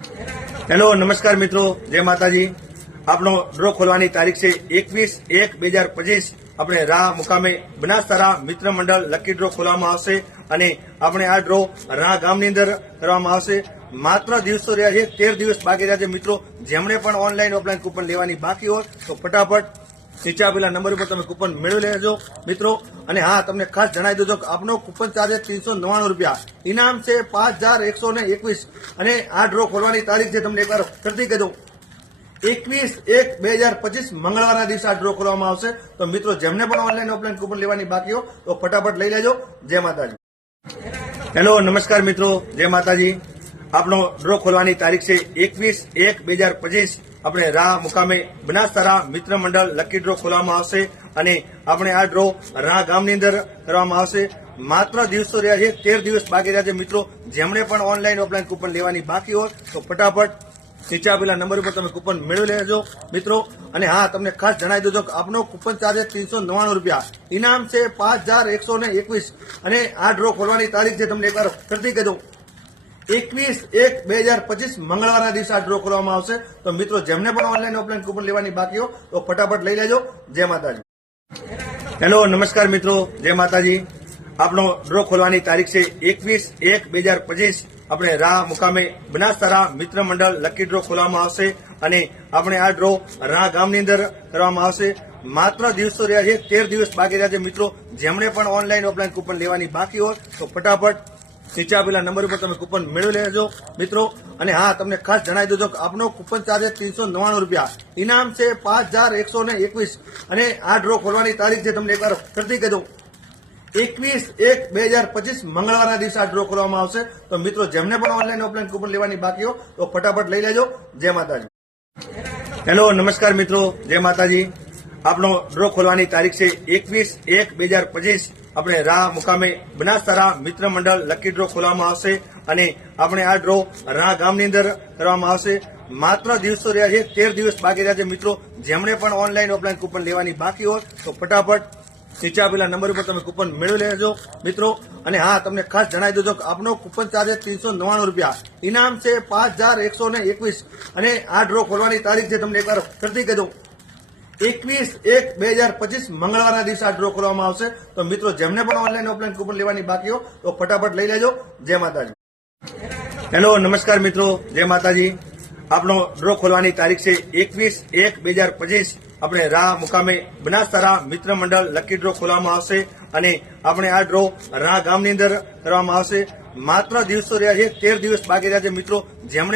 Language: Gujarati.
હેલો નમસ્કાર મિત્રો, જય માતાજી। આપણો ડ્રો ખોલવાની તારીખ છે 21/1/2025। આપણે રાહ મુકામે બનાસકાંઠા મિત્ર મંડળ લકી ડ્રો ખોલવામાં આવશે અને આપણે આ ડ્રો રાહ ગામની અંદર કરવામાં આવશે। માત્ર દિવસો રહ્યા છે, 13 દિવસ બાકી રહ્યા છે મિત્રો। જેમણે પણ ઓનલાઈન ઓફલાઈન કૂપન લેવાની બાકી હોય તો ફટાફટ નીચે આપેલા નંબર ઉપર તમે કૂપન મેળવી લેજો મિત્રો। અને હા, તમને ખાસ જણાવી દઉં કે આપનો કૂપન ચાર્જ 399 રૂપિયા, ઇનામ છે 5121। અને આ ડ્રો ખોલવાની તારીખ છે, તમને એકવાર ફરીથી કહી દઉં, 21/1/2025 મંગળવારના દિવસે આ ડ્રો ખોલવામાં આવશે। તો મિત્રો, જેમને પણ ઓનલાઈન ઓફલાઈન કૂપન લેવાની બાકી હોય તો ફટાફટ લઈ લેજો। જય માતાજી। હેલો નમસ્કાર મિત્રો, જય માતાજી। આપણો ડ્રો ખોલવાની તારીખ છે 21/1/2025। આપણે રાહ મુકામે બનાસકાંઠા મિત્ર મંડળ લકી ડ્રો ખોલવામાં આવશે અને આપણે આ ડ્રો રાહ ગામની અંદર કરવામાં આવશે। માત્ર દિવસો રહ્યા છે, 13 દિવસ બાકી રહ્યા છે મિત્રો। જેમણે પણ ઓનલાઈન ઓફલાઈન કૂપન લેવાની બાકી હોય તો ફટાફટ નીચે આપેલા નંબર ઉપર તમે કૂપન મેળવી લેજો મિત્રો। અને હા, તમને ખાસ જણાવી દઉં કે આપનો કૂપન ચાર્જ 399 રૂપિયા, ઇનામ છે 5121। અને આ ડ્રો ખોલવાની તારીખ છે, તમને એકવાર ફરીથી કહી દઉં, 21/1/2025 મંગળવારના દિવસે આ ડ્રો કરવામાં આવશે। તો મિત્રો, જેમને પણ ઓનલાઈન ઓફલાઈન કૂપન લેવાની બાકી હોય તો ફટાફટ લઈ લેજો। જય માતાજી। હેલો નમસ્કાર મિત્રો, જય માતાજી। આપણો ડ્રો ખોલવાની તારીખ છે 21/1/2025। આપણે રાહ મુકામે બનાસકાંઠા મિત્ર મંડળ લકી ડ્રો ખોલવામાં આવશે અને આપણે આ ડ્રો રાહ ગામની અંદર કરવામાં આવશે। માત્ર દિવસો રહ્યા છે, 13 દિવસ બાકી રહ્યા છે મિત્રો। જેમણે પણ ઓનલાઈન ઓફલાઈન કૂપન લેવાની બાકી હોય તો ફટાફટ નીચે આપેલા નંબર ઉપર તમે કૂપન મેળવી લેજો મિત્રો। અને હા, તમને ખાસ જણાવી દઉં કે આપનો કૂપન ચાર્જ 399 રૂપિયા, ઇનામ છે 5121। અને આ ડ્રો ખોલવાની તારીખ છે, તમને એકવાર ફરીથી કહી દઉં, 21/1/2025 મંગળવારના દિવસે આ ડ્રો કરવામાં આવશે। તો મિત્રો, જેમને પણ ઓનલાઈન ઓફલાઈન કૂપન લેવાની બાકી હોય તો ફટાફટ લઈ લેજો। જય માતાજી। હેલો નમસ્કાર મિત્રો, જય માતાજી। આપણો ડ્રો ખોલવાની તારીખ છે 21/1/2025। આપણે રાહ મુકામે બનાસકાંઠા મિત્ર મંડળ લકી ડ્રો ખોલવામાં આવશે અને આપણે આ ડ્રો રાહ ગામની અંદર કરવામાં આવશે। માત્ર દિવસો રહ્યા છે, 13 દિવસ બાકી રહ્યા છે મિત્રો। જેમણે પણ ઓનલાઈન ઓફલાઈન કૂપન લેવાની બાકી હોય તો ફટાફટ નીચે આપેલા નંબર ઉપર તમે કૂપન મેળવી લેજો મિત્રો। અને હા, તમને ખાસ જણાવી દઉં કે આપનો કૂપન ચાર્જ 399 રૂપિયા, ઇનામ છે 5121। અને આ ડ્રો ખોલવાની તારીખ છે, તમને એકવાર ફરીથી કહી દઉં, 21/1/2025 મંગળવારના દિવસે આ ડ્રો ખોલવામાં આવશે। તો મિત્રો, જેમને પણ ઓનલાઈન ઓફલાઈન કૂપન લેવાની બાકી હોય તો ફટાફટ લઈ લેજો। જય માતાજી। હેલો નમસ્કાર મિત્રો, જય માતાજી। આપણો ડ્રો ખોલવાની તારીખ છે 21/1/2025। આપણે રાહ મુકામે બનાસકાંઠા મિત્ર મંડળ લકી ડ્રો ખોલવામાં આવશે અને આપણે આ ડ્રો રાહ ગામની અંદર કરવામાં આવશે। માત્ર દિવસો રહ્યા છે, 13 દિવસ બાકી રહ્યા છે મિત્રો। જેમણે